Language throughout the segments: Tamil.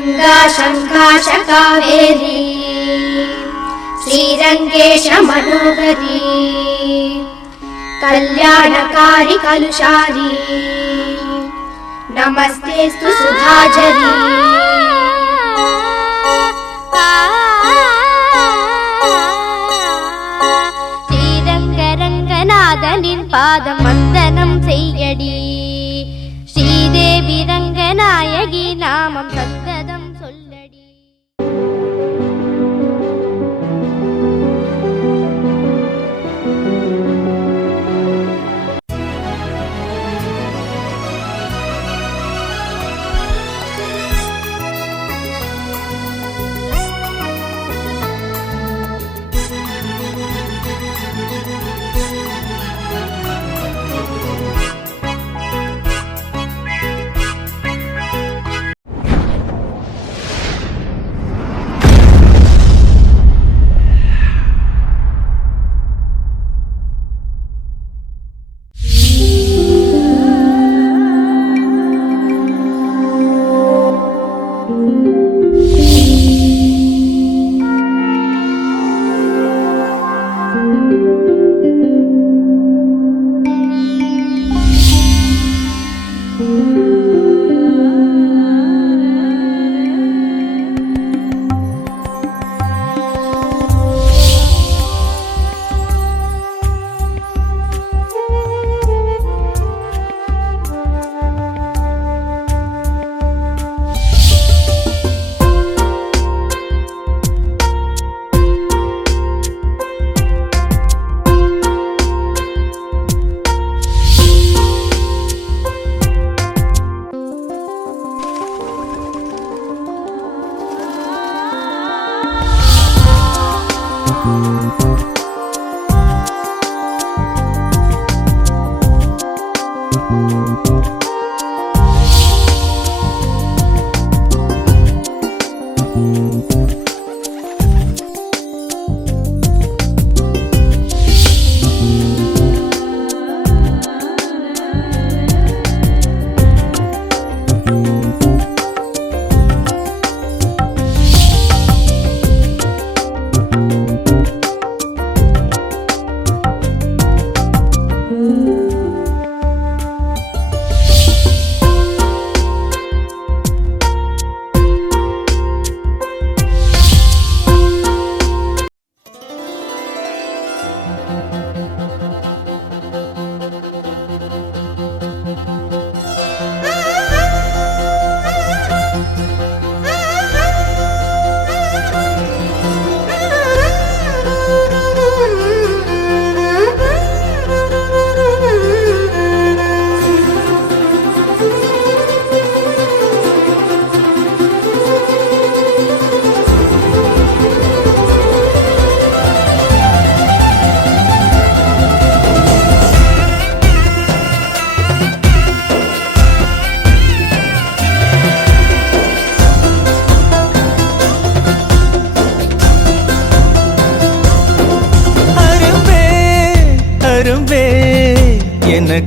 गंगा शंकाश कावेरी श्रीरंगेश मनोहरी कल्याणकारी कलुषारी नमस्तेस्तु सुधाझरी श्रीरंगरंगनाथनिन पादम वंदनम सेय्यडी श्रीदेवी रंगनायकी नामम सत्तदम सोल्लडी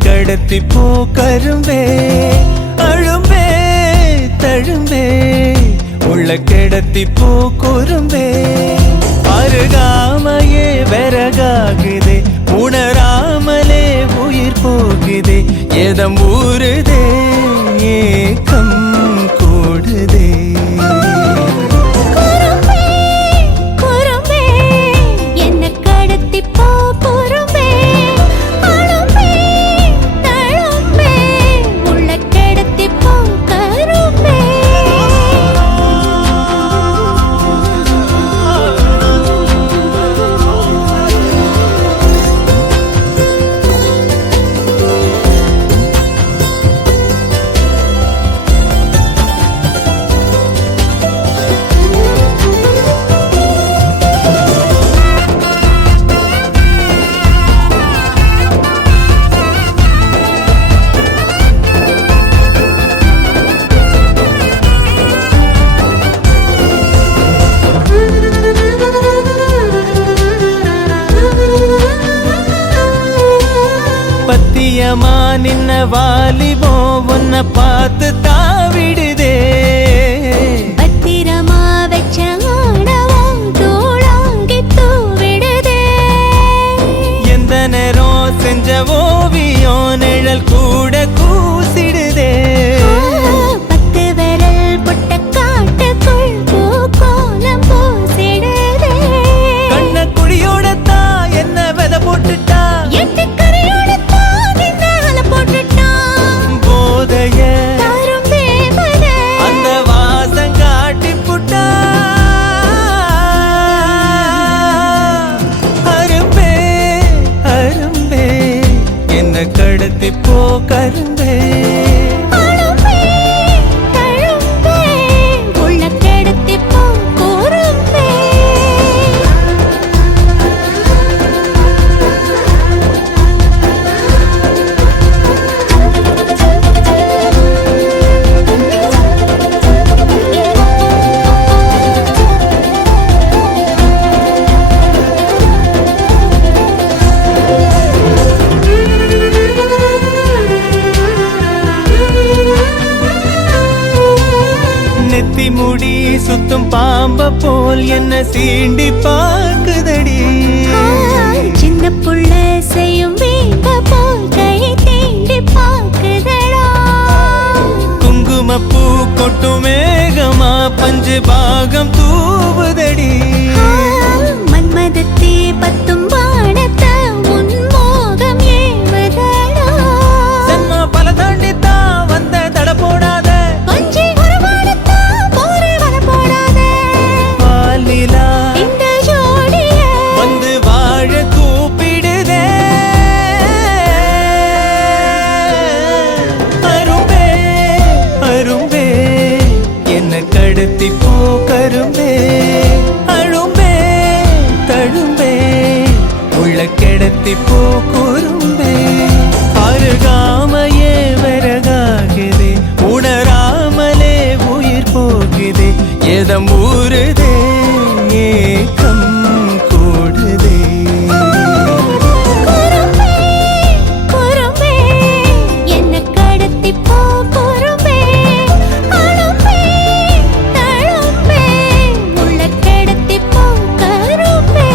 கடத்தி போ கரும்பே அழும்பே தழும்பே உள்ள கிடத்தி போ குறும்பே அருகாமையே விறகாகுதே உணராமலே உயிர் போகுதே எதம் ஊறுதே ஏக்கம் கூடுதே நின்ன வாலிபோ உன்னை பார்த்து தாவிடுதே நெத்தி முடி சுத்தும் பாம்ப போல் என்ன சீண்டி பார்க்குதடி. சின்ன புள்ள செய்யும் வீங்க போல் கை தீண்டி பார்க்குதடா. குங்குமப்பூ கொட்டும் மேகமா பஞ்சு பாகம் தூவுதடி. மன்மதத்தே பத்தும் வானத்த உன்மோகம் ஏவதடா. சன்மா பல தாண்டித்தான் வந்த தட போடாத, கொஞ்சி உருவாடத்தான் போரே வர போடாத. பால் நிலா இந்த ஜோடிய வந்து வாழ கூப்பிடுதே. அரும்பே அரும்பே என்ன கடத்தி போ கரும்பே. அழும்பே தழும்பே உள்ள கிடத்தி போ குறும்பே. அருகாமையே விறகாகுதே, உணராமலே உயிர் போகுதே. எதம் ஊறுதே, ஏக்கம் கூடுதே. குறும்பே குறும்பே என்ன கடத்தி போ குறும்பே. அழும்பே தழும்பே உள்ள கிடத்தி போ கரும்பே.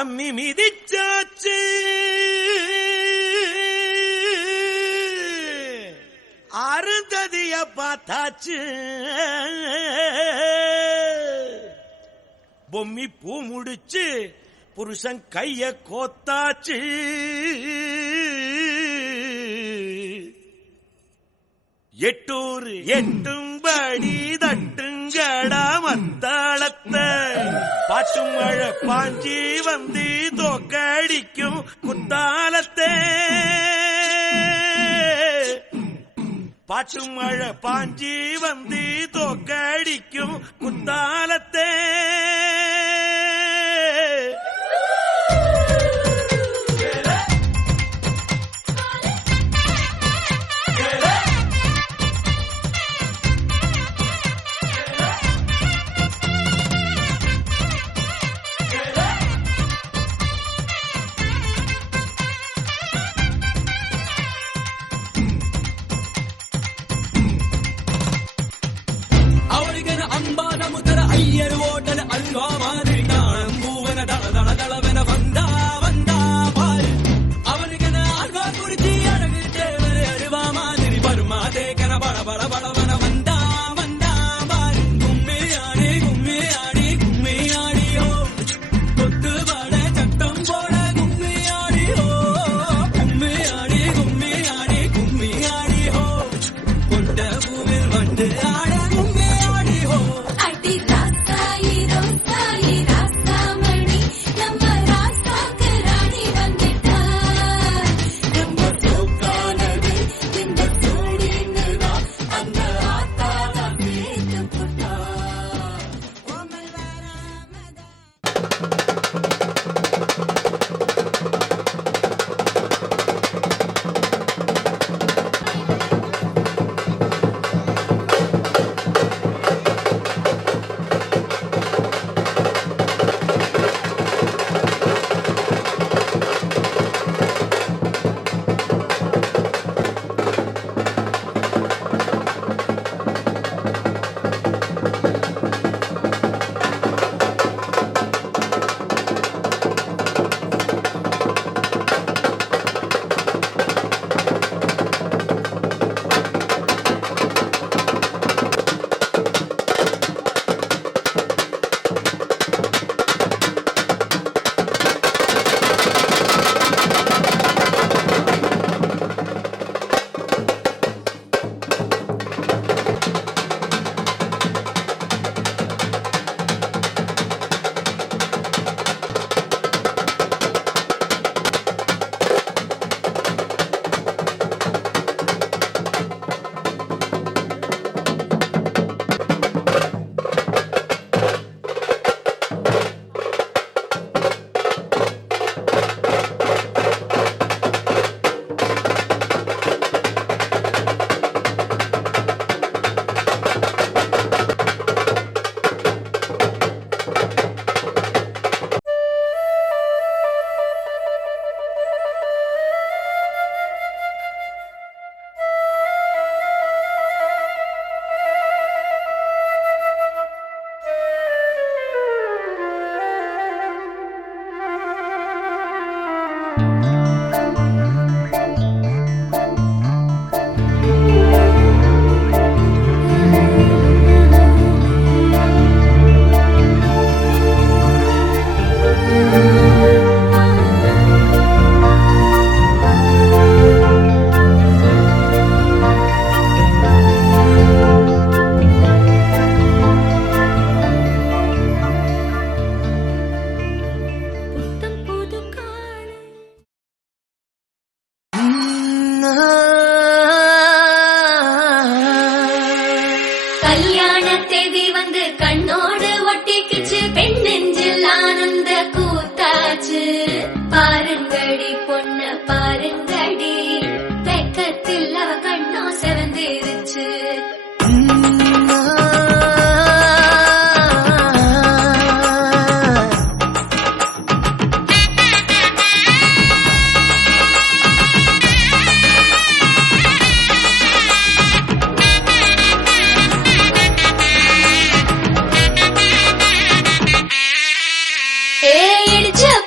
அம்மி மிதிச்சாச்சு அருந்ததிய பார்த்தாச்சு பொம்மி பூ முடிச்சு புருஷன் கைய கோத்தாச்சு. எட்டூர் எட்டும்படி தட்டுங்கடா மத்தாளத்தை, பாட்டு மழை பாஞ்சி வந்து தோக்கடிக்கும் குத்தாலத்தை. பாட்டு மழை பாஞ்சி வந்து தோக்கடிக்கும் குத்தாலத்தை.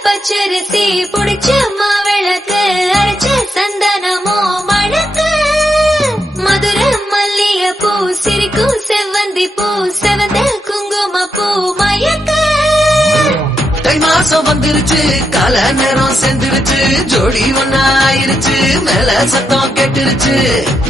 பச்சரிசி புடிச்ச மாவிளக்கு அரைச்ச சந்தனமோ மணக்கு மதுர மல்லிய பூ சிரிக்கும் செவ்வந்தி பூ செவந்த குங்கும பூ மயக்க தை மாசம் வந்துருச்சு கால நேரம் செந்துருச்சு ஜோடி ஒன்னா ஆயிருச்சு மேல சத்தம் கேட்டுருச்சு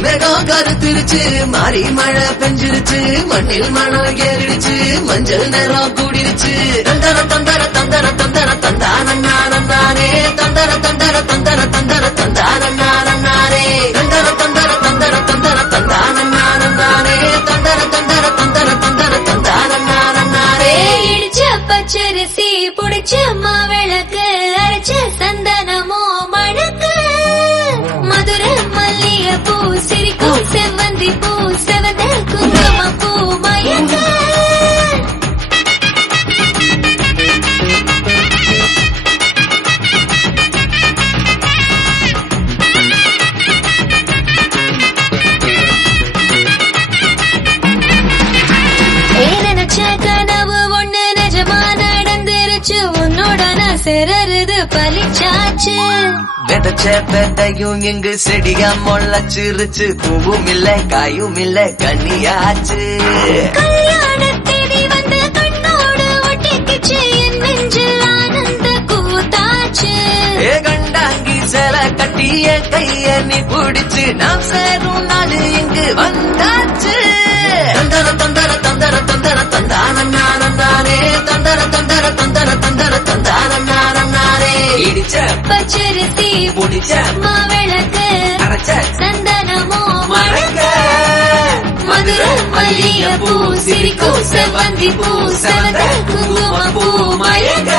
மேகம் கருத்துருச்சு மாறி மழை பெஞ்சிருச்சு மண்ணில் மணம் ஏறிடுச்சு மஞ்சள் நேரம் கூடிருச்சு தந்தர தந்தர தந்தர தந்தர தந்தானே தந்தர தந்தர தந்தர தந்தர தந்தானே தந்தர தந்தர தந்தர தந்தர தந்தானே தந்தர தந்தர தந்தர தந்தர தந்தானே இடிச்ச பச்சரிசி புடிச்ச மாவிளக்கு அரைச்ச சந்தனமோ மணக்கு மதுர மல்லிய பூ சிரிக்கும் செவ்வந்தி பூ செவந்த குங்கும பூ மயக்க கனவு ஒண்ணு நிஜமா நடந்துருச்சு உன்னோட நான் சிறருது பலிச்சாச்சு விதைச்ச விதையும் இங்கு செடியா முளைச்சிருச்சு பூவும் இல்ல காயும் இல்ல கனியாச்சு கல்யாண தேதி வந்து கண்ணோடு ஒட்டிக்கிச்சு என் நெஞ்சில் ஆனந்த கூத்தாச்சு ஏ கண்டாங்கி சில கட்டிய கைய நீ பிடிச்சு நாம் சேரும் நாடு இங்கு வந்தாச்சு தந்தர தந்தர தந்தர தந்தர தந்தானே தந்தர தந்தர தந்தர தந்தர தந்தானே இடிச்ச பச்சரிசி புடிச்ச மாவிளக்கு அரைச்ச சந்தனமோ மணக்க மதுர மல்லிய பூ சிரிக்கும் செவ்வந்தி பூ செவந்த குங்கும பூ மயக்க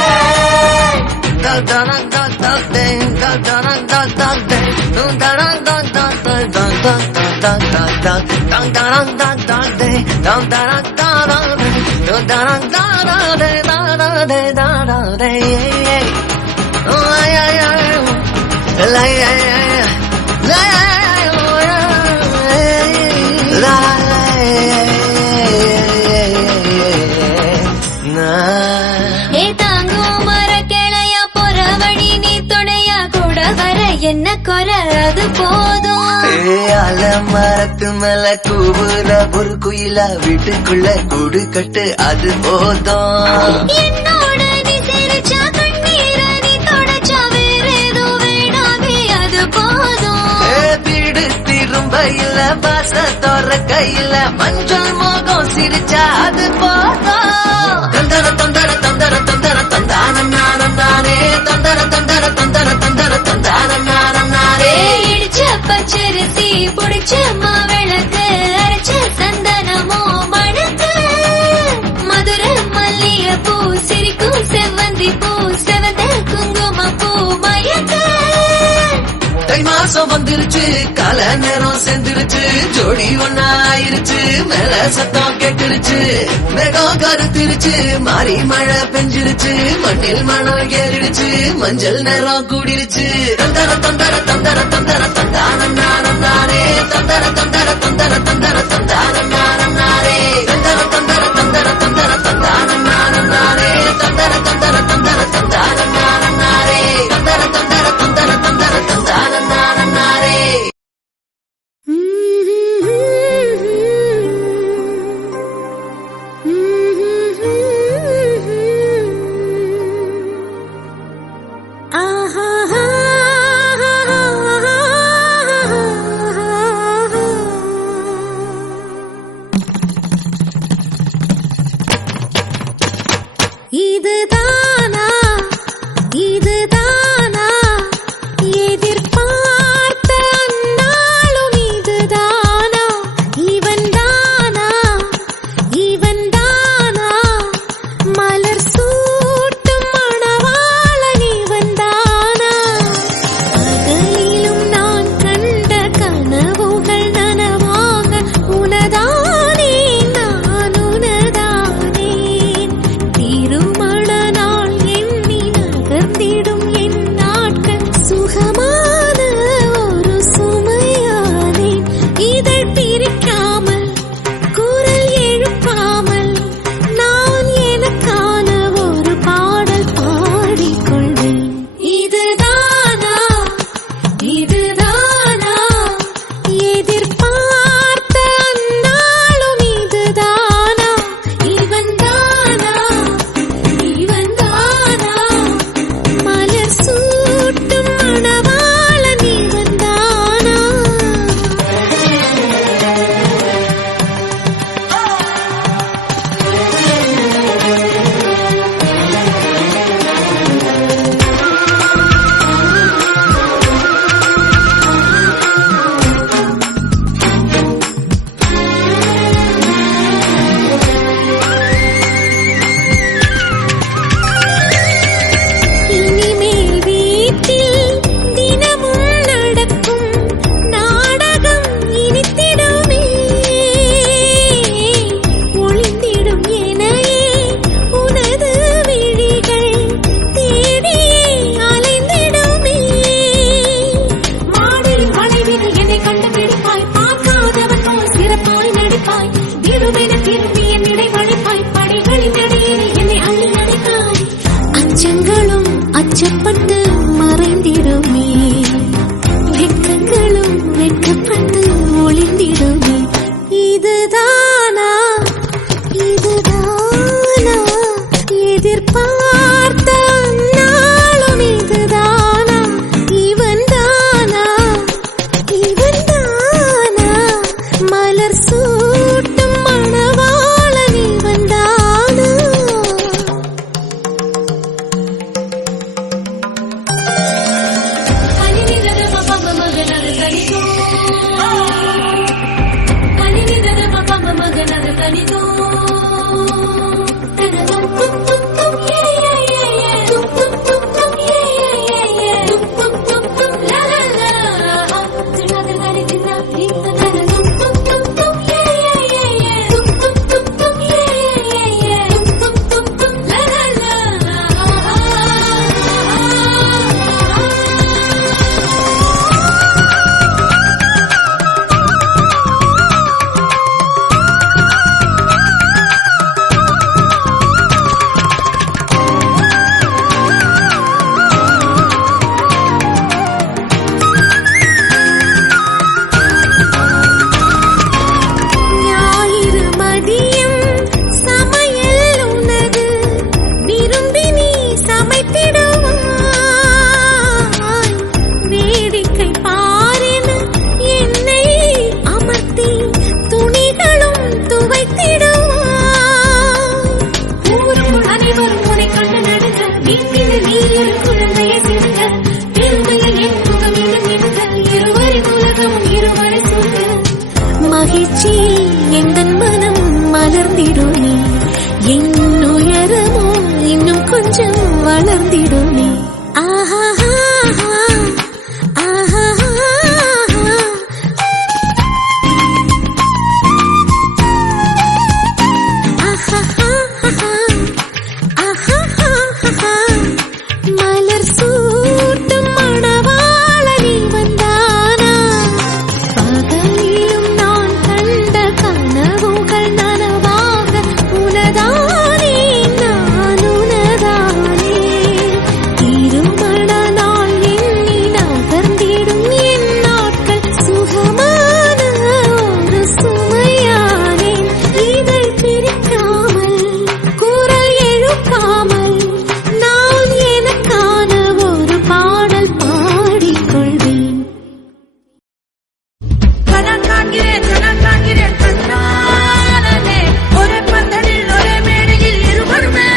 என்ன குறை அது போதும் மரத்து மேல கூவுற ஒரு குயில வீட்டுக்குள்ள கூடு கட்டு அது போதும் என்னோட நீ சிரிச்சா கண்ணீர நீ தொடச்சா வேற ஏதோ வேணாமே அது போதும் வீடு திரும்ப இல்ல பாச தோற கையில மஞ்சள் மோகம் சிரிச்சா அது போதும் தந்தர தந்தர தந்தர தந்தர தந்தானே தந்தர தந்தர தந்தர தந்தர தந்தானே இடிச்ச பச்சரிசி புடிச்ச மாவிளக்கு அரைச்ச சந்தனமோ மணக்கு மதுர மல்லிய பூ சிரிக்கும் செவ்வந்தி பூ செவந்த குங்கும பூ மயக்க தை மாசம் வந்துருச்சு கால நேரம் செந்துருச்சு ஜோடி ஒன்னா ஆயிருச்சு மேல சத்தம் கேட்டுருச்சு மேகம் கருத்துருச்சு மாறி மழை பெஞ்சிருச்சு மண்ணில் மணம் ஏறிடுச்சு மஞ்சள் நேரம் கூடிருச்சு தந்தர தந்தர தந்தர தந்தர தந்தானே தந்தர தந்தர தந்தர தந்தர தந்தானே தந்தர தந்தர தந்தர தந்தர தந்தானே தந்தர தந்தர தந்தர தந்தானே தந்தர தந்தர தந்தர தந்தர தந்தானே இதுதானா இதுதானா எதிர்பார்த்த அந்நாளும் இதுதானா இவன்தானா இவன்தானா மலர் சூட்டும் மணவாளன் இவன்தானா பகலிலும் நான் கண்ட கனவுகள் நனவாக உனதானே நான் உனதானே திருமண நாள் எண்ணி நகர்ந்திடும் அச்சப்பட்டு மறைந்திடுமே, வெட்கங்களும் வெட்கப்பட்டு ஒளிந்திடுமே. இதுதானா இதுதானா எதிர்பார்த்த நாளும், இதுதானா இவன் தானா இவன் தானா மலர் சூட்டும் மணவாளன் இவன் தானா. மகிழ்ச்சியில் எந்தன் மனம் மலர்ந்திடுமே, என் உயரமோ இன்னும் கொஞ்சம் வளர்ந்திடுமே. ஆஹா மலர் சூட்டும் மணவாளன் இவன் தானா. பகலிலும் நான் கண்ட கனவுகள் நனவாக உனதானே நான் உனதானே. திருமண நாள் எண்ணி நகர்ந்திடும் என் நாட்கள் சுகமான ஒரு சுமையானேன். இதழ் பிரிக்காமல் குரல் எழுக்காமல் நான் எனக்கான ஒரு பாடல் பாடிக்கொள்வேன். ஒரே பந்தலில் ஒரே மேடையில் இருவருமே.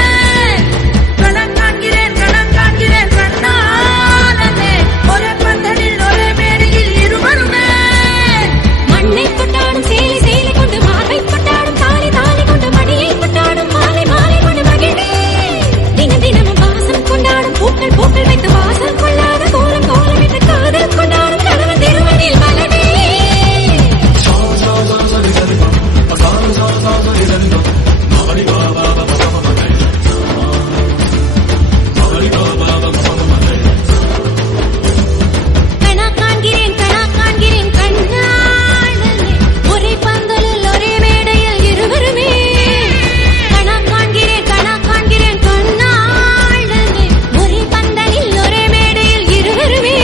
கணம் காண்கிறேன் கண்ணாலே, ஒரே பந்தலில் ஒரே மேடையில் இருவருமே. மண்ணை கொட்டாடும் சேலை சேலை கொண்டு, மாலை கொட்டாடும் தாலி தாலி கொண்டு, மடியை கொட்டாடும் மாலை மாலை கொண்டு மகிழே. தினம் தினமும் வாசம் கொண்டாடும் பூக்கள் பூக்கள் வைத்து வாசல் கொள்ளாத கோலம் கோலமிட்டு காதல் கொண்டாடும் கணவன் திருமணில் மலரே. கணா காண்கிறேன் கண்ணாளனே, ஒரே பந்தலில் ஒரே மேடையில் இருவருமே. கணா காண்கிறேன் கண்ணாளனே, ஒரே பந்தலில் ஒரே மேடையில் இருவருமே.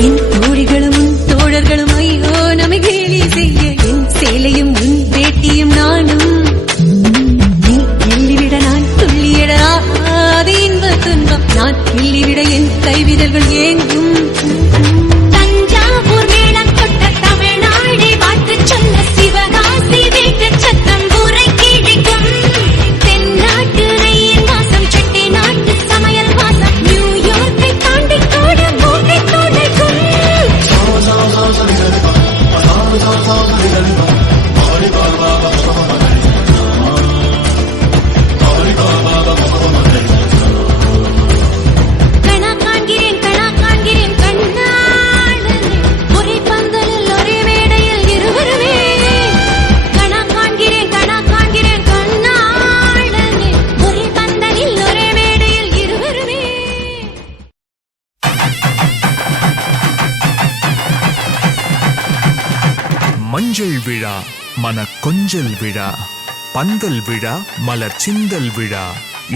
என் தோழிகளும் உன் தோழர்களும் ஐயோ நம்மை கேலி செய்ய, என் சேலையும் உன் வேட்டியும் நானும். நீ கிள்ளிவிட நான் துள்ளியடாது இன்ப துன்பம், நான் கிள்ளிவிட என் கைவிரல்கள் ஏங்கும். தஞ்சாவூர் மேளம் கொட்ட தமிழ்நாடே வாழ்த்து சொன்ன சிவகாசி வீட்டு சத்தம் ஊரை கிழிக்கும். தென்னாட்டு நெய்யின் வாசம், செட்டி நாட்டு சமையல் வாசம், நியூயார்க்கை தாண்டி கூட மூட்டை துடைக்கும். ஊஞ்சல் விழா மன கொஞ்சல் விழா பந்தல் விழா மலர் சிந்தல் விழா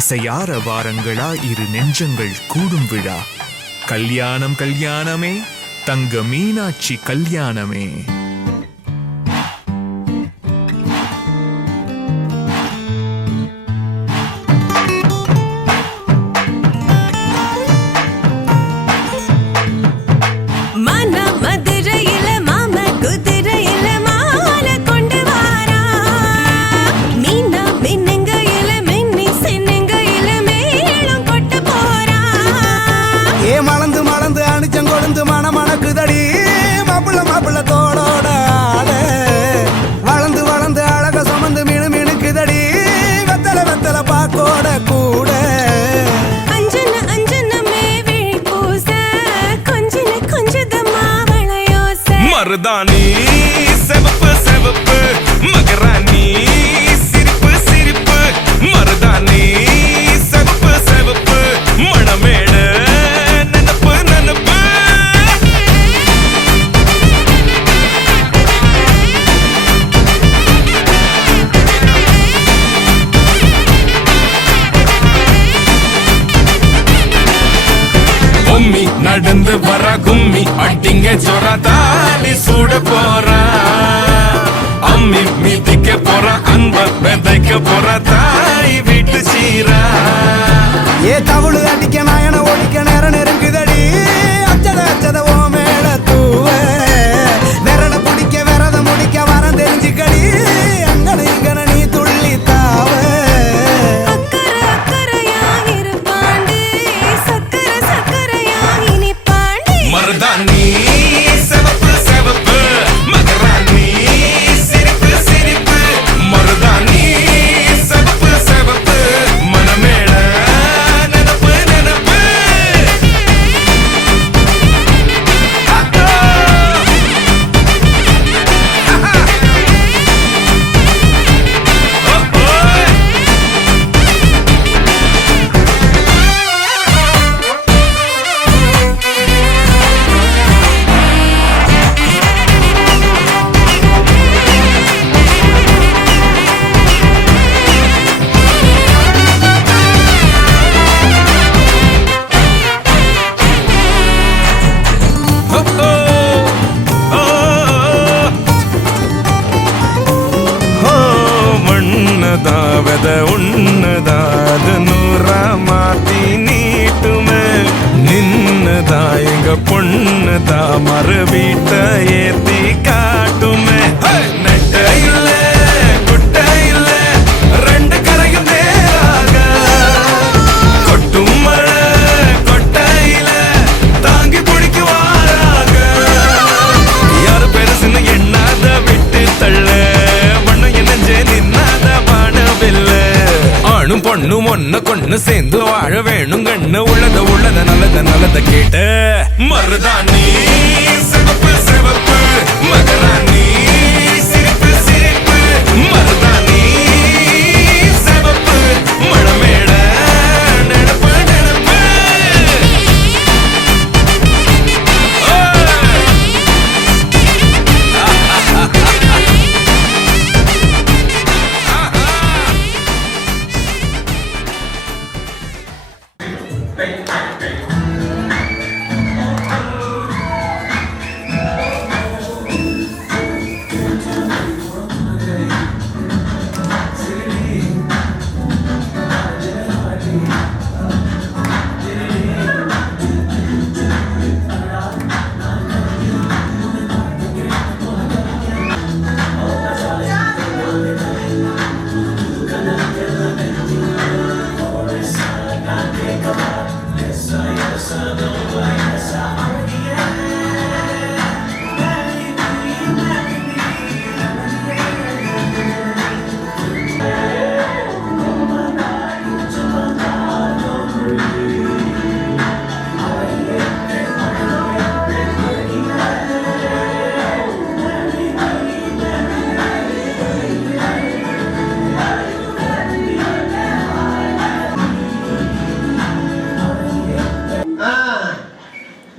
இசையார வாரங்களா இரு நெஞ்சங்கள் கூடும் விழா கல்யாணம் கல்யாணமே தங்க மீனாட்சி கல்யாணமே. மருதாணி செவப்பு செவப்பு மகராணி சிரிப்பு சிரிப்பு மருதாணி செவப்பு செவப்பு மணமேட நனப்பு நனப்பு பொம்மி நடந்து வர கும்மி அட்டிங்க ஜொரா தாலி சூட போறா அம்மி மீதிக்க போற அன்ப விதைக்க போற தாய் வீட்டு சீரா ஏ தவுளு அடிக்க நாயன ஒடிக்க நேரம் நெருங்குதடி அச்சத அச்சத ஓ மேல தூவ விரட பிடிக்க விரத முடிக்க வரம் தெரிஞ்சுக்கடி அங்கன இங்கன நீ துள்ளி தாவ மருதாணி செவப்பு செவப்பு மகராணி சிரிப்பு சிரிப்பு மருதாணி செவப்பு செவப்பு மணமேட நனப்பு நனப்பு மண்ணதாவத உன்னதாத நூறா மாத்தி நீட்டுமே நின்னதா எங்க பொண்ணுதா மறு வீட்ட ஏத்தி காட்டுமே நெட்ட இல்ல குட்ட இல்ல ரெண்டு கரையும் நேராக கொட்டும் மழை கொட்டையில தாங்கி பிடிக்குவாராக யாரு பெருசுன்னு எண்ணாத விட்டு தள்ள ஆணும் பொண்ணும் ஒன்ன கொண்டு சேர்ந்து வாழ வேணும் கண்ணு உள்ளத நல்லத கேட்டு மருதாணி சிவப்பு சிவப்பு மகராணி சிரிப்பு சிரிப்பு மருதாணி சிவப்பு மணமேட நெனப்பு நெனப்பு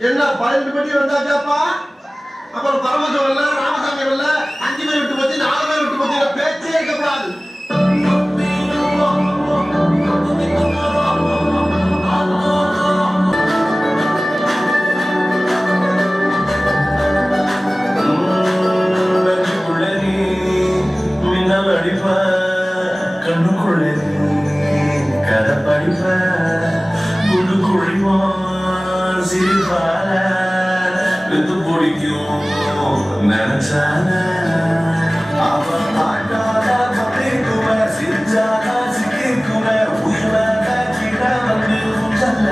என்ன 12 மணி வந்தாச்சாப்பா? அப்புறம் பரமசிவம் இல்ல, ராமசாமி இல்ல, 5 பேர் விட்டு போச்சு 4 பேர் விட்டு போச்சு பேச்சே இருக்கக்கூடாது. கண்ணுக்குள்ளே கதை படிப்ப குண்டு குழிவா சிரிப்பால வெத்து பிடிக்கும் நினைச்சால அவன் ஆட்டாத பத்திக்குவ சிரிச்சால சிக்கிக்குவ உயிராக கிட வந்து உச்சல்ல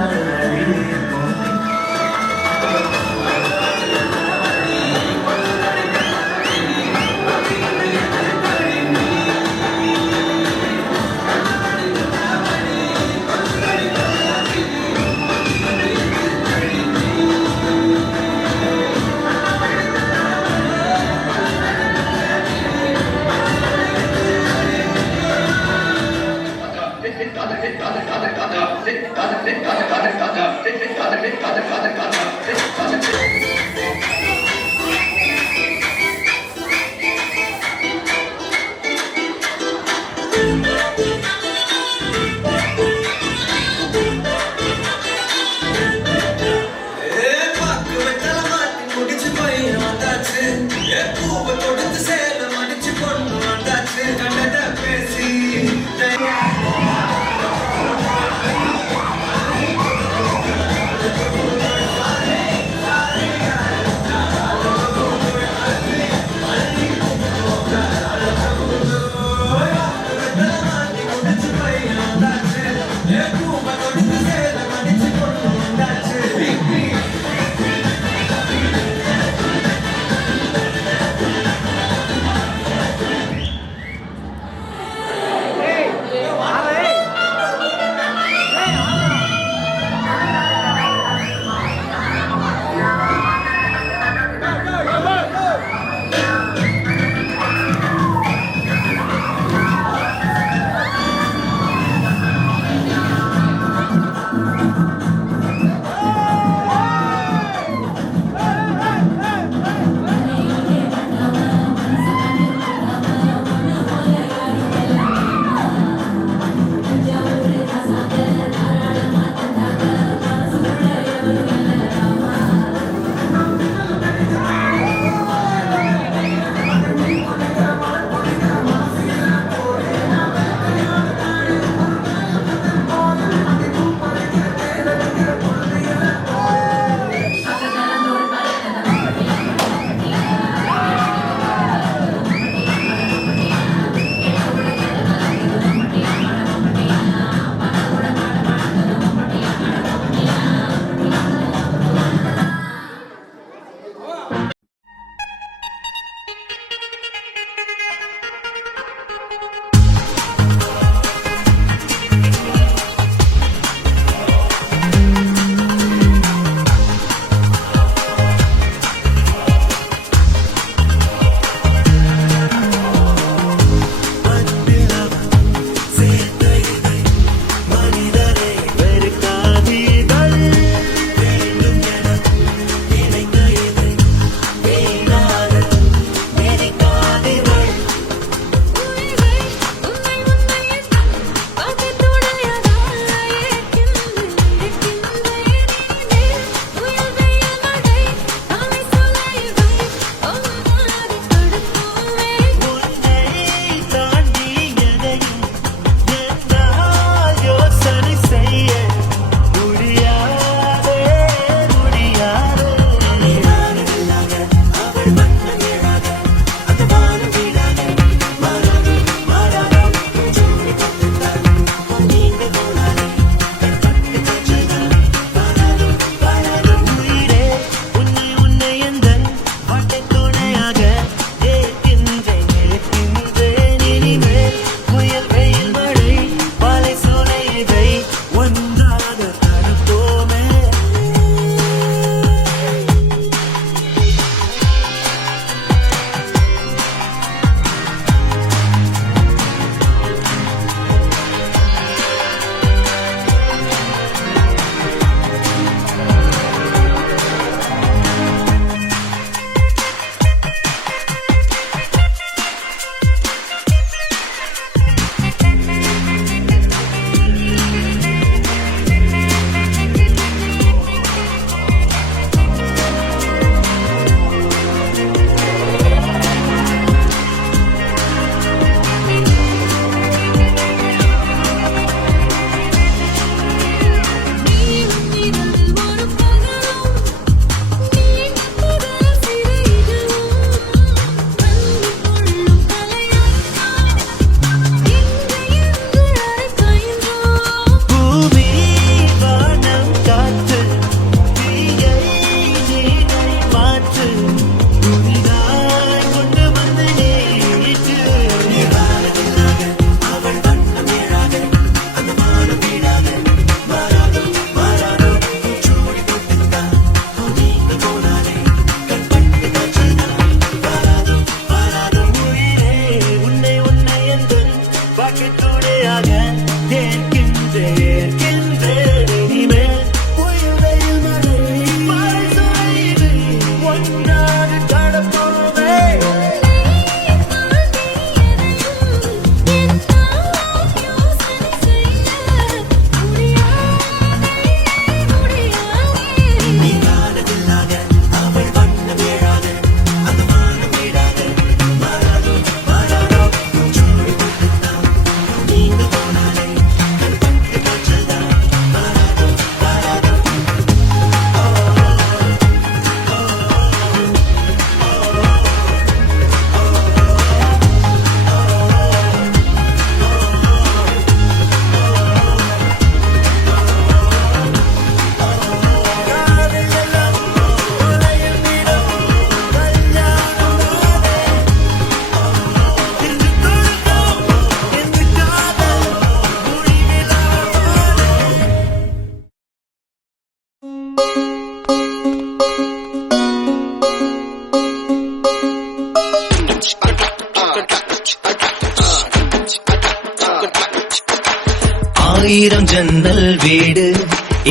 ஜன்னல் வீடு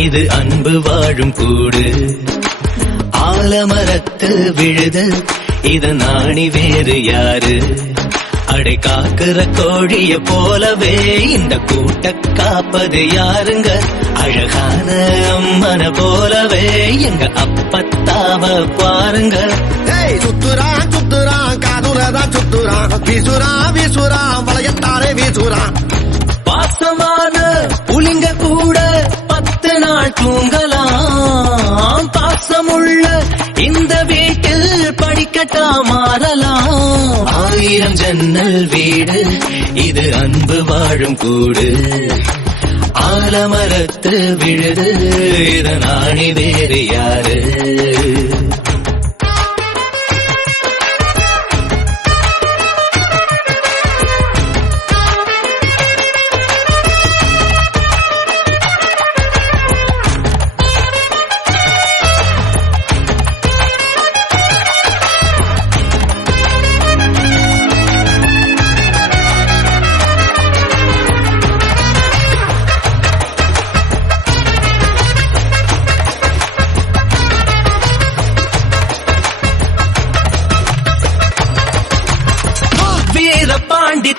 இது அன்பு வாழும் கூடு ஆலமரத்து விழுது இது நாணி வேறு யாரு அடை காக்குற கோழிய போலவே இந்த கூட்ட காப்பது யாருங்க அழகான அம்மன போலவே எங்க அப்பத்தாவ பாருங்க சுத்துறான் சுத்துறான் காதுரதான் சுத்துறான் வீசுறான் வளையத்தாரே வீசுறான் பாசமான புலிங்க கூட 10 நாள் தூங்கலாம் பாசமுள்ள இந்த வீட்டில் படிக்கட்டா மாறலாம் 1000 ஜன்னல் வீடு இது அன்பு வாழும் கூடு ஆலமரத்து விழுது இத நாணி வேறு யாரு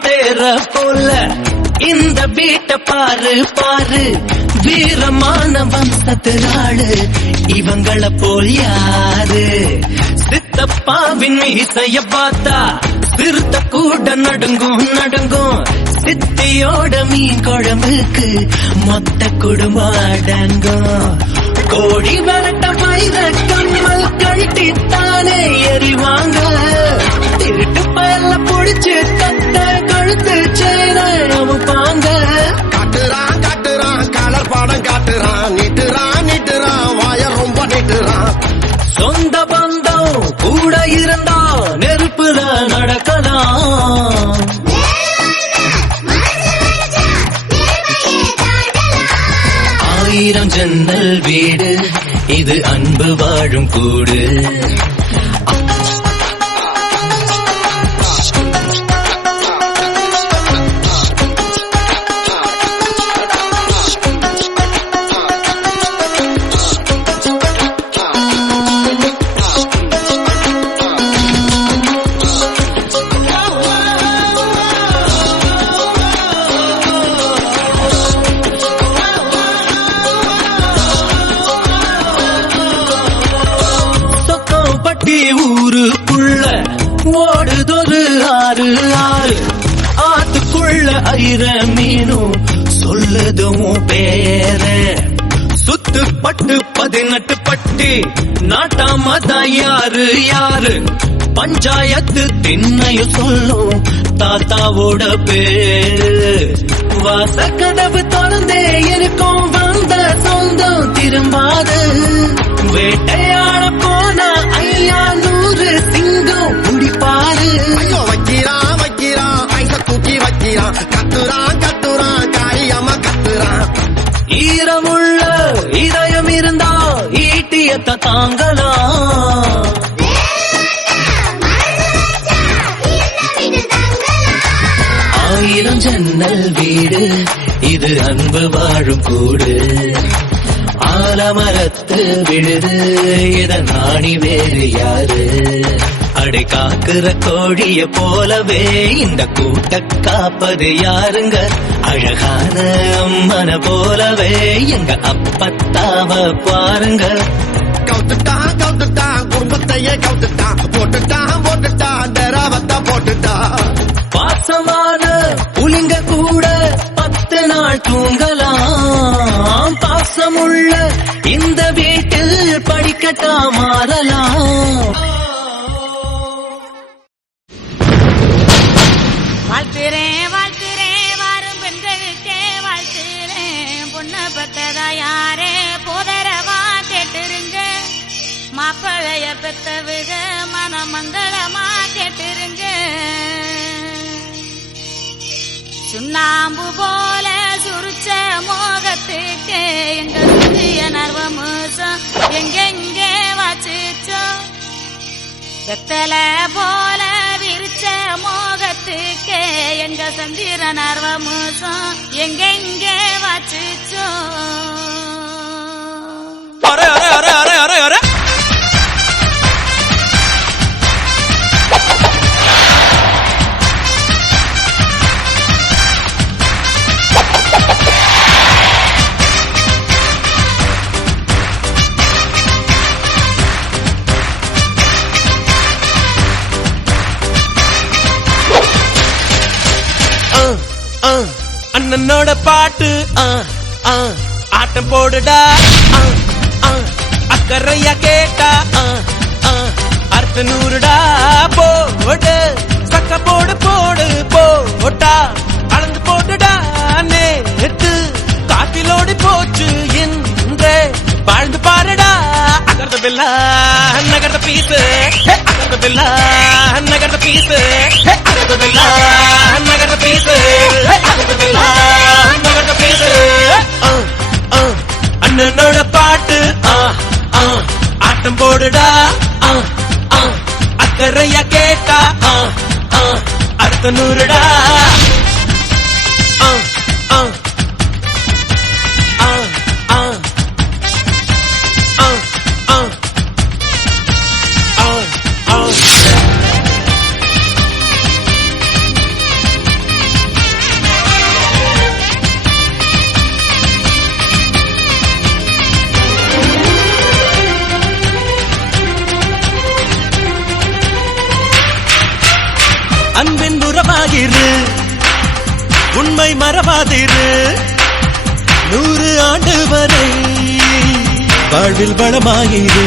தேர போல இந்த வீட்டை பாரு பாரு வீரமான வம்சத்தினாளு இவங்கள போல் யாரு சித்தப்பாவின் இசைய பார்த்தா சிறுத்த கூட நடுங்கும் சித்தியோட மீன் குழம்புக்கு மொத்த குடும்பம் அடங்கும் கோடி வரட்ட மயிர கம்மல் கழட்டித்தானே எறிவாங்க திருட்டு பயல புடிச்சு கட்ட கழுத்து சேர அமுப்பாங்க காட்டுறான் கலர் பாடம் காட்டுறான் நீட்டுறான் வாய ரொம்ப நீட்டுறான் சொந்த பந்தம் கூட இருந்தா நெருப்புல நடக்கலாம் 1000 ஜன்னல் வீடு இது அன்பு வாழும் கூடு ஊருக்குள்ள ஓடுதொரு ஆறு ஆத்துக்குள்ள ஐர மீனும் சொல்லுதும் பேர சுத்து பட்டு 18 பட்டி நாட்டாமதான் யாரு பஞ்சாயத்து திண்ணையும் சொல்லும் தாத்தாவோட பேரு வாசக்கதவு திறந்தே இருக்கும் வந்த சொந்தம் திரும்பாது வேட்டையாட போன 500 சிங்கம் குடிப்பாரு வைக்கிறான் ஐச தூக்கி வைக்கிறான் கத்துறான் காரியமா கத்துறான் ஈரமுள்ள இதயம் இருந்தா ஈட்டியத்தை தாங்கலாம் 1000 ஜன்னல் வீடு இது அன்பு வாழும் கூடு ஆலமரத்து விழுது இத நாணி வேறு யாரு அடை காக்குற கோழிய போலவே இந்த கூட்ட காப்பது யாருங்க அழகான அம்மன போலவே எங்க அப்பத்தாவ பாருங்க கவுத்துட்டான் குடும்பத்தையே கவுத்துட்டான் போட்டுட்டான் தராவத்தா போட்டுட்டான் பாசமான புலிங்க கூட 10 நாள் தூங்கலாம் பாசமுள்ள இந்த வீட்டில் படிக்கட்டா மாறலாம் வாழ்த்துறேன் வாரும் பெண்களுக்கே வாழ்த்துறேன் பொண்ணு பெத்ததா யாரே போதரவா கேட்டுருங்க மாப்பிளைய பெத்தவுக மனமங்களமா கேட்டுருங்க சுண்ணாம்பு போல சுருச்ச மோகத்துக்கு எங்க சுத்திய நர்வமுசம் எங்கெங்கே வாச்சிச்சோம் வெத்தல போல விரிச்ச மோகத்துக்கு எங்க சந்திர நர்வமுசம் எங்கெங்கே வாச்சிச்சோம் அண்ணனோட பாட்டு ஆட்டம் போடுடா அக்கறையா கேட்டா அர்த்த நூறுடா போடு சக்க போடு போடு போட்டா அளந்து போட்டுடா நேத்து காட்டிலோடி போச்சு இன்றே வாழ்ந்து பாருடா அகர்த பில்லா நகர்த பீசு அகர்த பில்லா நகர்த பீசு அகர்த பில்லா நகர்த பீசு அகர்த பில்லா நகர்த பீசு அண்ணனோட பாட்டு ஆட்டம் போடுடா அக்கறையா கேட்டா அர்த்த நூறுடா அன்பின் உறவாகிரு உண்மை மறவாதிரு 100 ஆண்டு வரை வாழ்வில் வளமாகிரு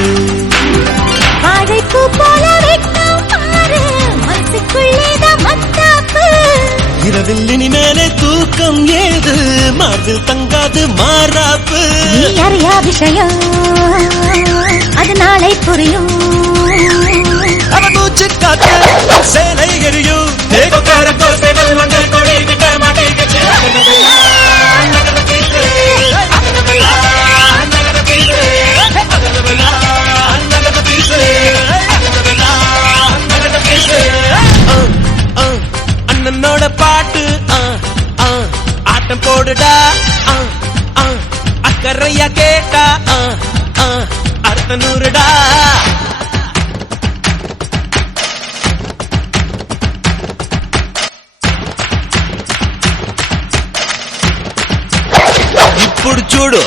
வாழைப்பூ போல வெட்கம் பாரு மனசுக்குள்ளேதான் மத்தாப்பு இரவில் இனிமேலே தூக்கம் ஏது மார்பில் தங்காது மாறாப்பு நீ அறியா விஷயம் அது நாளை புரியும் அவ மூச்சு காத்து சேலை எரியும் தேவக்காரத்தோ சேவல் மங்கள் கொடி விட்ட மாட்டேங்குச்சு அண்ணனோட பாட்டு ஆட்டம் போடுடா அக்கறையா கேட்டா அர்த்த நூறுடா ఇప్పుడు చూడు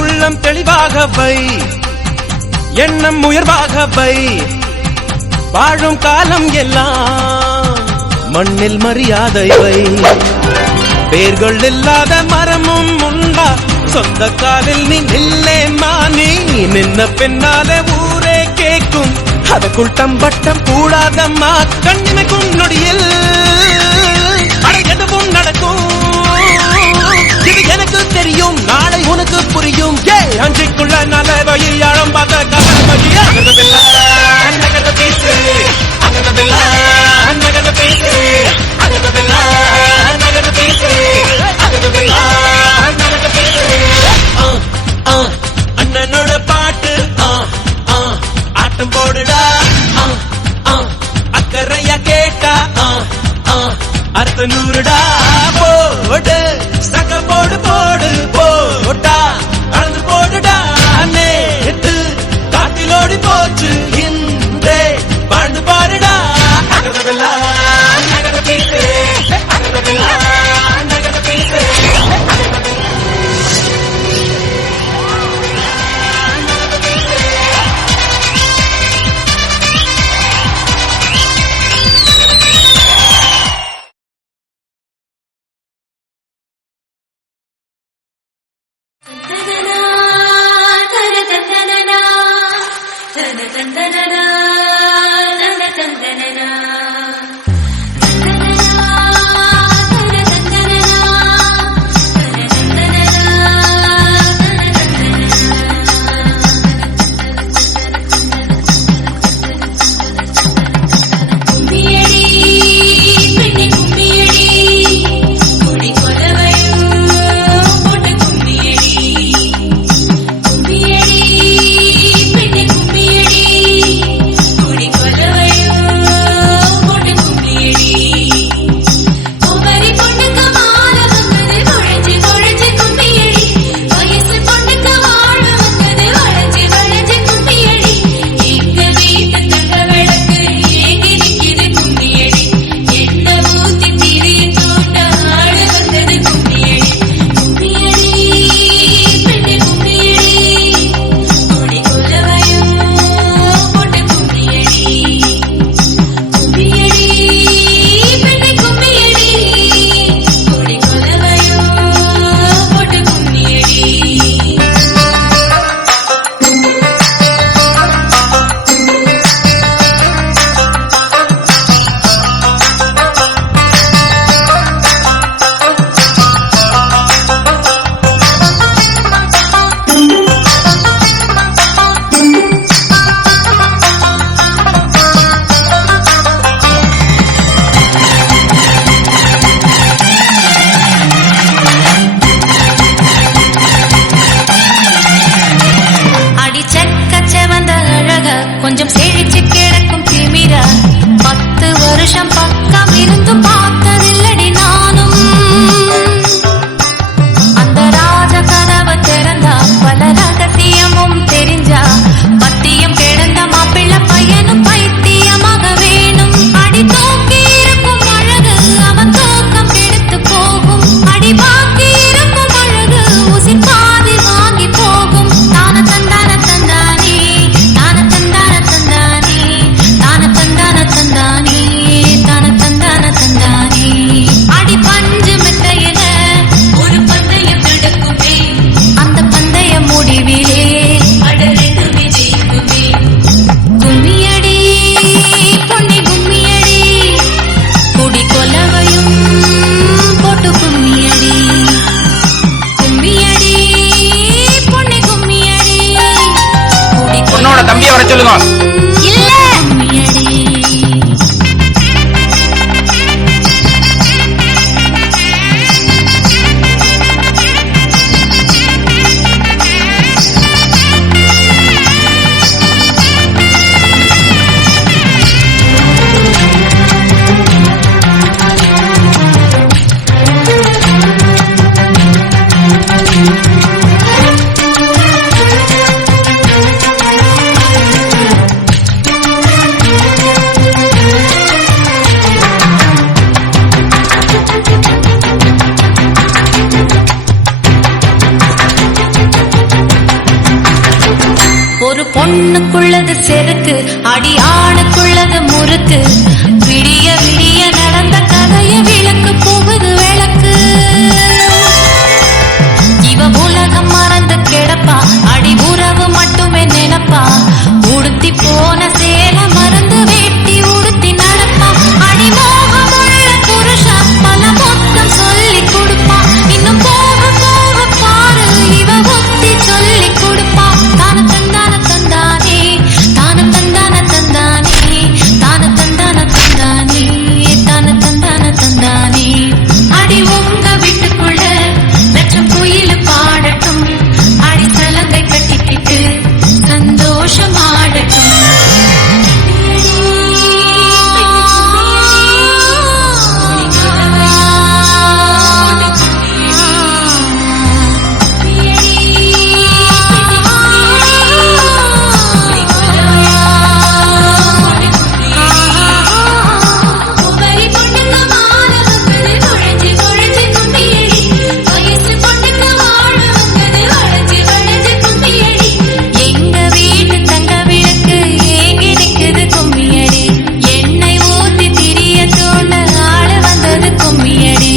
உள்ளம் தெளிவாக வை எண்ணம் உயர்வாக வை வாழும் காலம் எல்லாம் மண்ணில் மரியாதை வை பேர்கள் இல்லாத மரமும் உண்டா சொந்த காலில் நீ நில்லே மானி நின்ன பின்னாலே ஊரே கேட்கும் அதற்குள் தம்பட்டம் கூடாதம்மா கண்ணிமைக்கும் நொடியில் எதுவும் நடக்கும் இது எனக்கு தெரியும் நாளை உனக்கு புரியும் அஞ்சுக்குள்ள நல்ல வழி ஆழம் பார்த்த கதை அங்கத பேசு அங்கத பில்லா அங்கத பேசு அங்கத பில்லா அங்கத பேசு அங்கத பில்லா அங்கத பேசு அண்ணனோட பாட்டு ஆட்டம் போடுடா அக்கறையா கேட்டா அர்த்த நூறுடா போடு சக போடு போடு போட்டா அளந்து போடுடா நேத்து காட்டிலோடி போச்சு இன்றே வாழ்ந்து பாருடா அகதபில்லா நகர பேசு அகதபில்லா நகர பேசு பொண்ணுக்குள்ளது செருக்கு அடி ஆணுக்குள்ளது முறுக்கு விடிய விடிய நடந்த கதைய விளக்கு போகுது விளக்கு இவ உலகம் மறந்து கிடப்பா அடி உறவு மட்டுமே நினைப்பா உடுத்தி போன சேல மறந்து வேட்டி உடுத்தி நடப்பா அடி மோகமுள்ள புருஷா பல மொத்தம் சொல்லி கொடுப்பா இன்னும் போக போக பாரு இவ ஒத்தி சொல்லி கொடுப்பா தான தந்தான தந்தானே தான தந்தான தந்தானே தான தந்தான தந்தானே தான தந்தான தந்தானே அடி உங்க வீட்டுக்குள்ள லட்சம் குயில பாடட்டும் அடி சலங்கை கட்டிக்கிட்டு சந்தோஷமாடட்டும் எங்க வீட்டு தங்க விளக்கு ஏங்கி நிக்குது கும்மியடி எண்ணெய் ஊத்தி திரிய தோண்ட ஆளு வந்தது கும்மியடி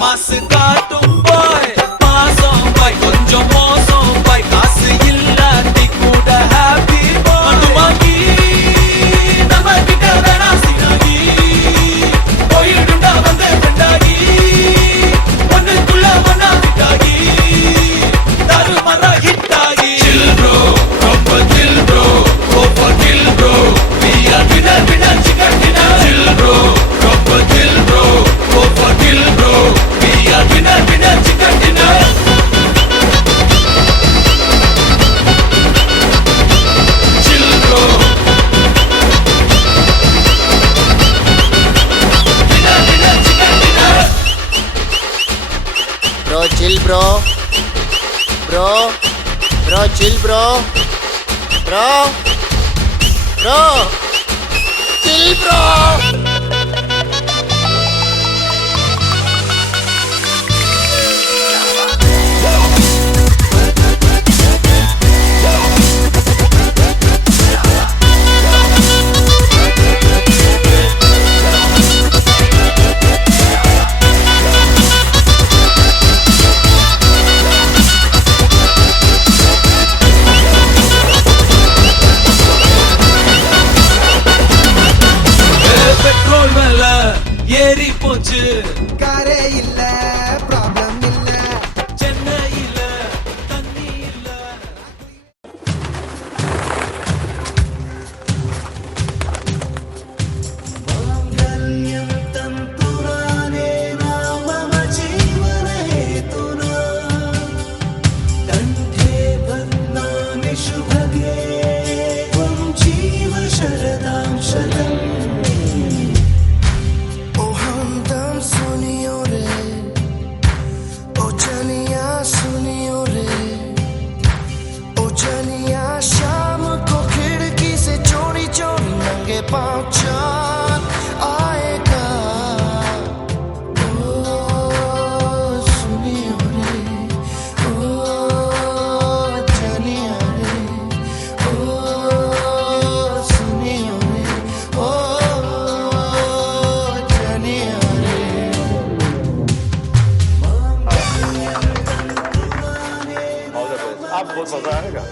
மாசு காட்டும் பாய் மாசம் பாய் கொஞ்சம் மோசம் பாய் காசு இல்லாட்டி கூட ஹாப்பி பாய் துமாக்கி நம்ம கிட்ட வேணா சினாகி போயிடுண்டா வந்த பெண்டாகி ஒண்ணுக்குள்ள ஒன்னா விட்டாகி தாரு மர ஹிட்டாகி chill bro ரொம்ப chill bro over kill bro we are winner chicken dinner chill bro ரொம்ப chill bro over kill bro we are winner chicken dinner chill bro winner chicken dinner bro chill bro chill bro chill bro காரே இல்ல ப்ராப்ளம் இல்ல சென்னையில தண்ணி இல்ல. ओ हमदम सुनियो रे ओ जनिया सुनियो रे ओ जनिया शाम को खिड़की से चोरी चोरी नंगे पाँव चांद आएगा ओ सुनियो रे ओ जनिया रे ओ सुनियो रे ओ जनिया रे आप बहुत मजा आएगा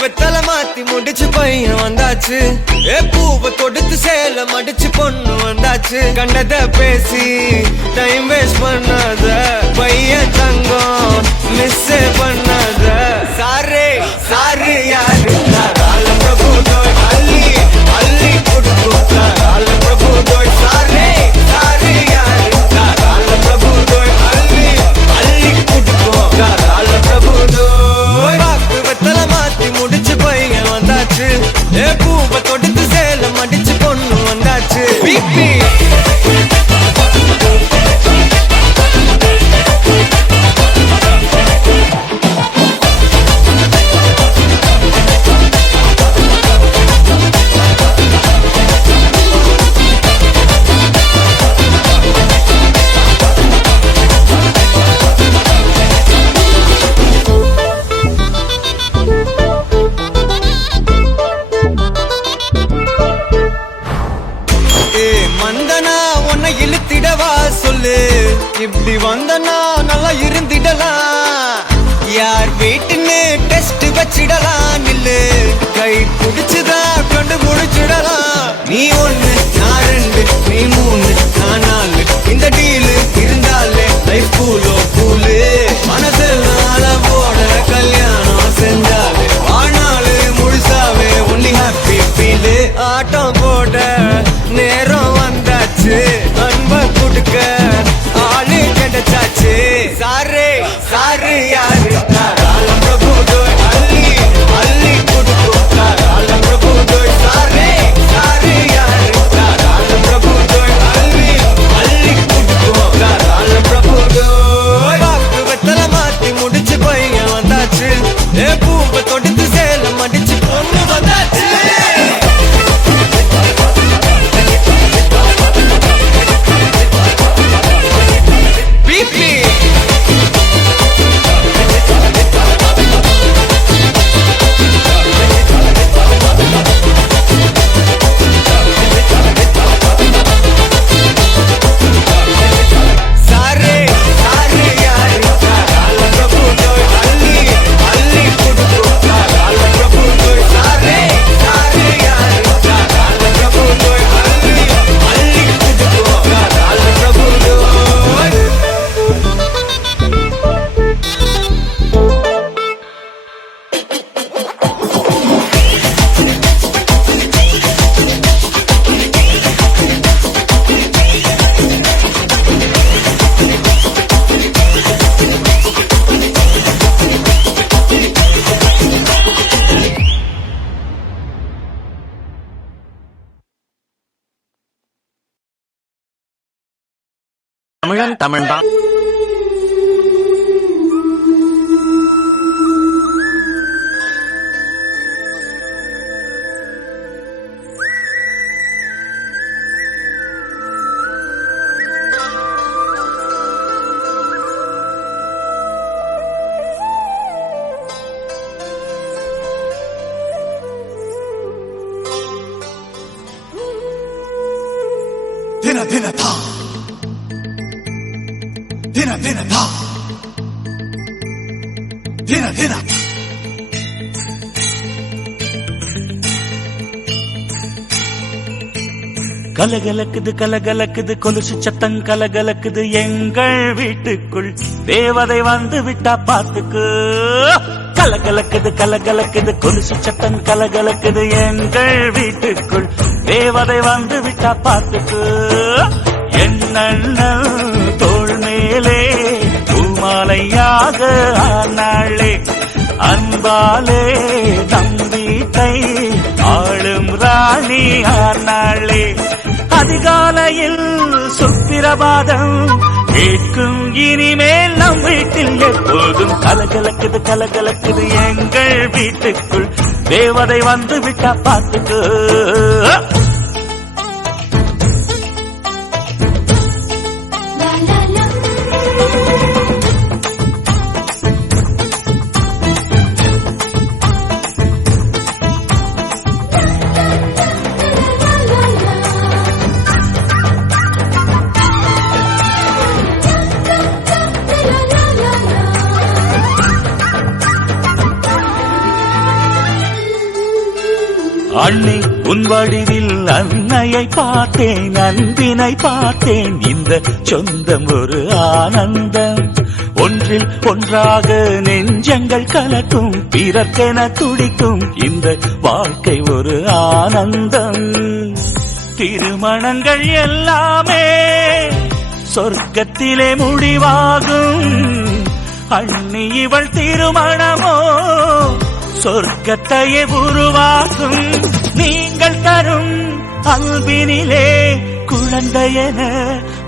வெத்தலை மாத்தி முடிச்சு பையன் வந்தாச்சு பூவை தொடுத்து சேல மடிச்சு பொண்ணு வந்தாச்சு கண்டத பேசி டைம் வேஸ்ட் பண்ணாத பையன் தங்கம் மிஸ் பண்ணாத சாரே சாரு யாரு பிரபு தோய் அள்ளி அள்ளி கொடுத்து பிரபு தோய் சாரே சாரு யாரு பிரபு தோய் அள்ளி அள்ளி கொடுத்து பிரபு தோய் வெத்தலை மாத்தி முடிச்சு பையன் வந்தாச்சு பூவை தொடுத்து சேல மடிச்சு பொண்ணு வந்தாச்சு பிபி இப்படி வந்தனா நல்லா இருந்திடலாம் யார் வீட்டுன்னு டெஸ்ட் வச்சிடலாம் நில்லு கை பிடிச்சுதா கண்டு முடிச்சிடலாம் நீ ஒண்ணு நான் ரெண்டு நீ மூணு நான் நாலு இந்த டீலு இருந்தாலே லைஃப் கூலோ கூலு மனசெல்லாம் போட கல்யாணம் செஞ்சாலே ஆனாலு முழுசாவே ஒன்லி ஹாப்பி ஃபீலு ஆட்டம் போட நேரம் வந்தாச்சு அன்பை கொடுக்க ஆளு கிடைச்சாச்சு சாரே சாரு யாரு பிரபு தோய் அள்ளி அள்ளி கொடுக்கும் பிரபு தமிழன் தமிழ் தான். தின தின தா தின தின தா தின தின கலகலக்குது கலகலக்குது கொலுசு சத்தம் கலகலக்குது எங்கள் வீட்டுக்குள் தேவதை வந்து விட்டா பாத்துக்கு. கலகலக்குது கலகலக்குது கொலுசு சத்தம் கலகலக்குது எங்கள் வீட்டுக்குள் தேவதை வந்து விட்டா பாத்துக்கு. என்னண்ண தோள் மேலே பூமாலையாக ஆனாளே அன்பாலே தம்பீட்டை ஆளும் ராணி ஆனாளே. அதிகாலையில் சுப்பிரபாதம் கேட்கும் இனிமேல் நம் வீட்டில் எப்போதும் கலகலக்குது கலகலக்குது எங்கள் வீட்டுக்குள் தேவதை வந்து விட்டா பாத்துக்கு. அன்னை உன் வடிவில் அன்னையை பார்த்தேன் அன்பினை பார்த்தேன் இந்த சொந்தம் ஒரு ஆனந்தம். ஒன்றில் ஒன்றாக நெஞ்சங்கள் கலக்கும் பிறர்க்கென துடிக்கும் இந்த வாழ்க்கை ஒரு ஆனந்தம். திருமணங்கள் எல்லாமே சொர்க்கத்திலே முடிவாகும். அண்ணி இவள் திருமணமோ சொர்க்கத்தையே உருவாக்கும். நீங்கள் தரும் அன்பினிலே குழந்தையென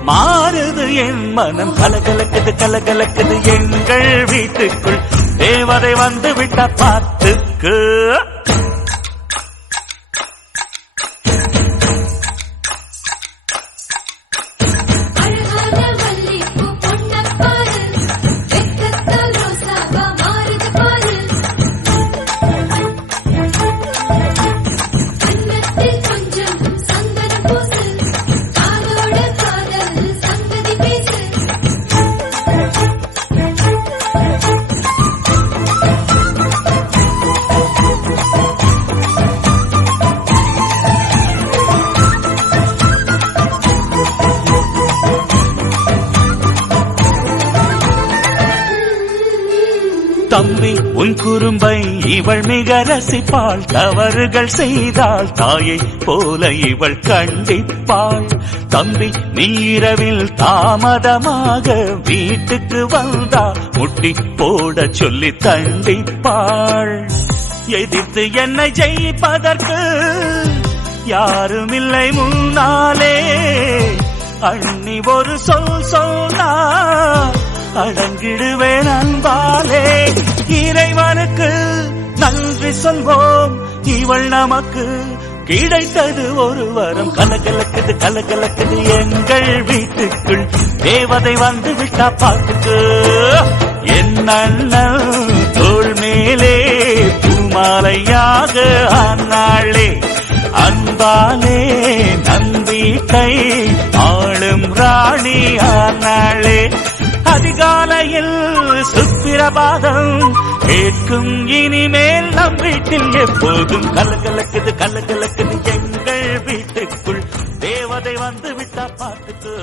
மாறுது என் மனம். கலகலக்குது கலகலக்குது எங்கள் வீட்டுக்குள் தேவதை வந்து விட்ட பாத்துக்கு. தம்பி உன் குறும்பை இவள் மிக ரசிப்பாள். தவறுகள் செய்தால் தாயை போல இவள் கண்டிப்பாள். தம்பி நீரவில் தாமதமாக வீட்டுக்கு வந்தா முட்டி போட சொல்லி தண்டிப்பாள். எதிர்த்து என்னை ஜெயிப்பதற்கு யாருமில்லை முன்னாலே. அண்ணி ஒரு சொன்னா அடங்கிடுவேன் அன்பாலே. இறைவனுக்கு நன்றி சொல்வோம் இவள் நமக்கு கிடைத்தது ஒரு வரம். கலகலக்குது கலகலக்குது எங்கள் வீட்டுக்குள் தேவதை வந்து விட்டா பாட்டுக்கு. என் அண்ணன் தோள் மேலே பூமாலையாக ஆனாளே அன்பாலே நம்பீட்டை ஆளும் ராணி ஆனாளே. அதிகாலையில் சுப்பிரபாதம் கேட்கும் இனிமேல் நம் வீட்டில் எப்போதும் கலகலக்குது கலகலக்குது எங்கள் வீட்டுக்குள் தேவதை வந்து விட்டா பாட்டுக்கு.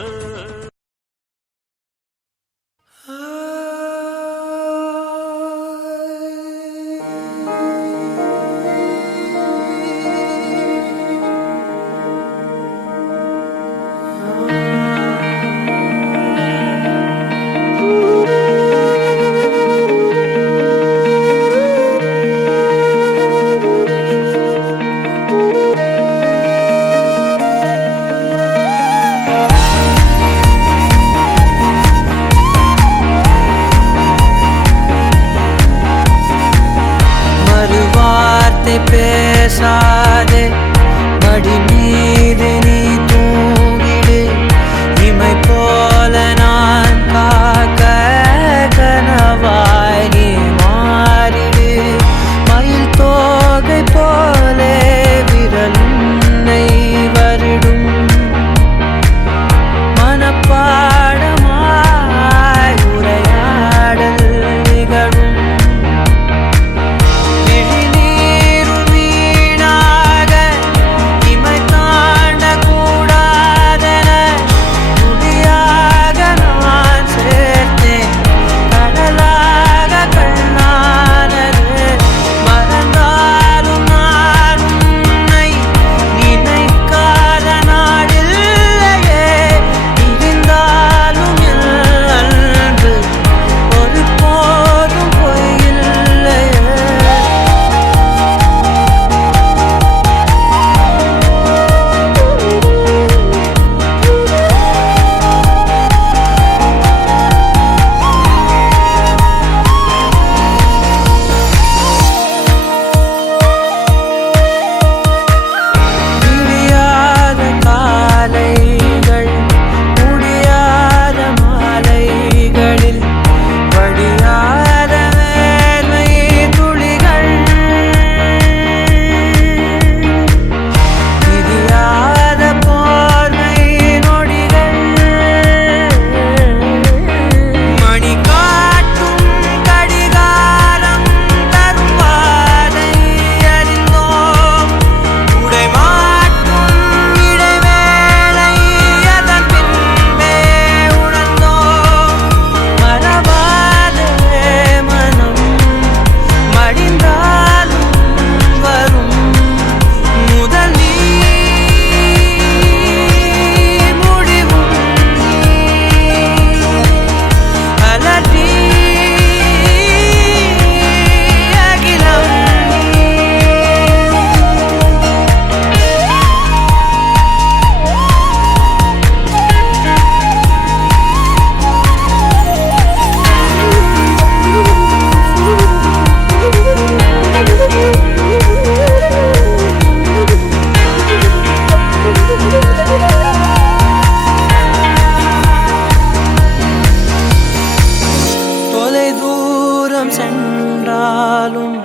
தூரம் சென்றாலும்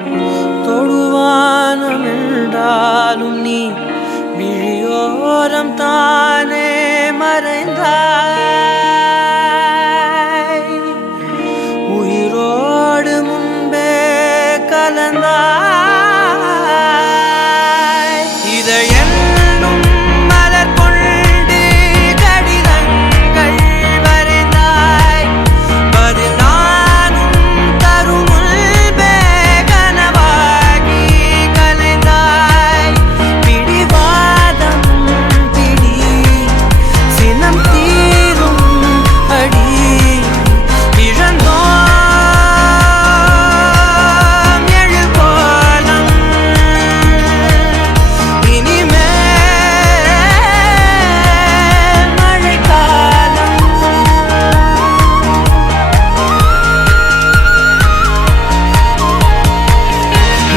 தொடுவானம் என்றாலும் நீ விழியோரம் தானே மறைந்தாய் உயிரோடு முன்பே கலந்தாய் இதை என்னும் மலர் கொண்டு கடிதங்கள் வரைந்தாய் பதில் நானும் தரும் முன்பே கனவாகி கலைந்தாய் பிடிவாதம் பிடி சினம் தீரும் அடி இழந்தோம் எழில் கோலம் இனிமேல் மழைக்காலம்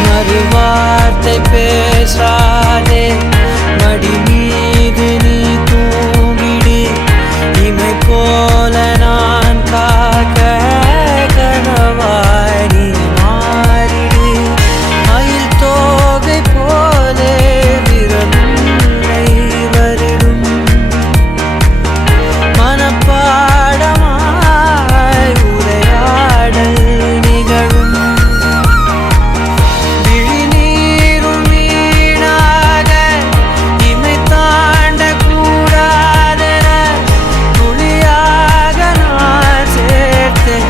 மறுவார்த்தை பேசாதே மடி மீது நீ தூங்கிடு இமை போல நான் காக்க கனவாய் நீ மாறிடு மயில் தோகை போலே விரலை வருடும் மனப்பாடமாய் உரையாடல் நிகழும் விழிநீரும் வீணாக இமை தாண்ட கூடாதென துளியாக நான் சேர்த்தேன்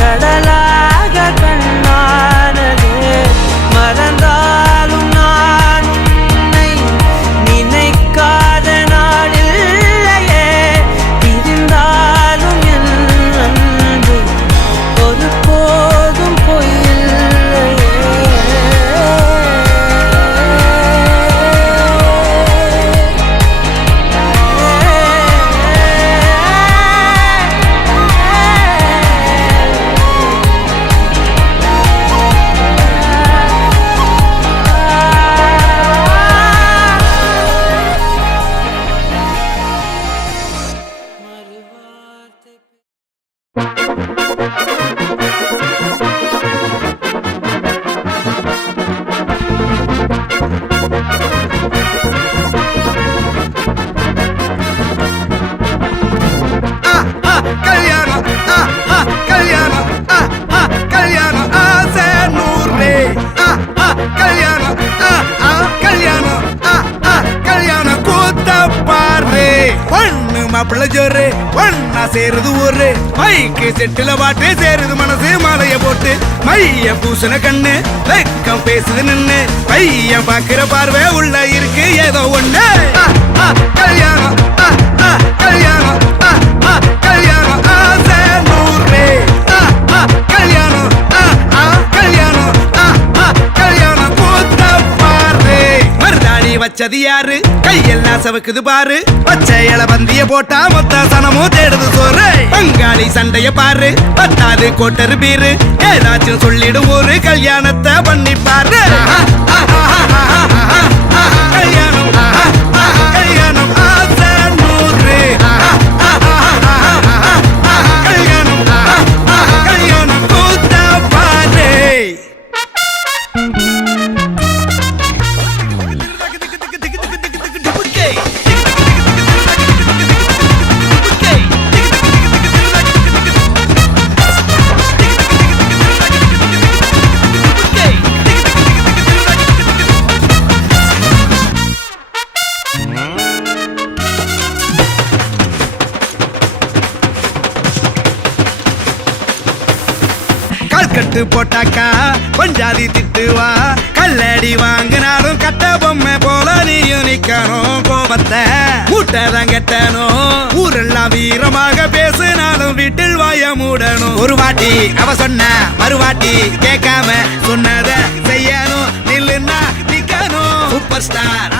கடலாக கண்ணானதே மறந்தாலும் நான் உன்னை நினைக்காத நாளில்லையே பிரிந்தாலும் என் அன்பு ஒருபோதும் கல்யாணம் கல்யாணம் கல்யாணம் ஆசை நூறு கல்யாணம் கல்யாணம் கல்யாணம் கூத்த பாரு பொண்ணு மாப்பிள்ள ஜோரு ஒன்னா சேருது ஊரு மைக்கு செட்டுல பாட்டு சேருது மனசு மாலைய போட்டு மைய பூசண கண்ணு வெக்கம் பேசுது நின்னு பையன் பாக்குற பார்வை உள்ள இருக்கு ஏதோ ஒண்ணு கல்யாணம் கல்யாணம் கல்யாணம் ஆசை நூறு கல்யாணம் கல்யாணம் கல்யாணம் கூத்த பாரு மருதாணி வச்சது யாரு கையெல்லாம் சவுக்குது பாரு பச்சை இல பந்திய போட்டா மொத்த சனமும் தேடுது சோறு பங்காளி சண்டைய பாரு பத்தாது கோட்டரு பீரு ஏதாச்சும் சொல்லிடும் ஒரு கல்யாணத்தை பண்ணி பாரு கல்யாணம் கல்யாணம் ஆசை நூறு கல்யாணம் கல்யாணம் கூத்த பாரு கட்டு போட்டாக்கா கொஞ்சாதி திட்டுவா கல்லடி வாங்கினாலும் கட்ட பொம்மை போல நீயும் நிக்கணும் கோபத்தை மூட்டதான் கெட்டணும் ஊரெல்லாம் வீரமாக பேசினாலும் வீட்டில் வாய மூடணும் ஒரு வாட்டி அவ சொன்ன மறுவாட்டி கேட்காம சொன்னத செய்யணும் நில்லுன்னா நிக்கணும் சூப்பர் ஸ்டார்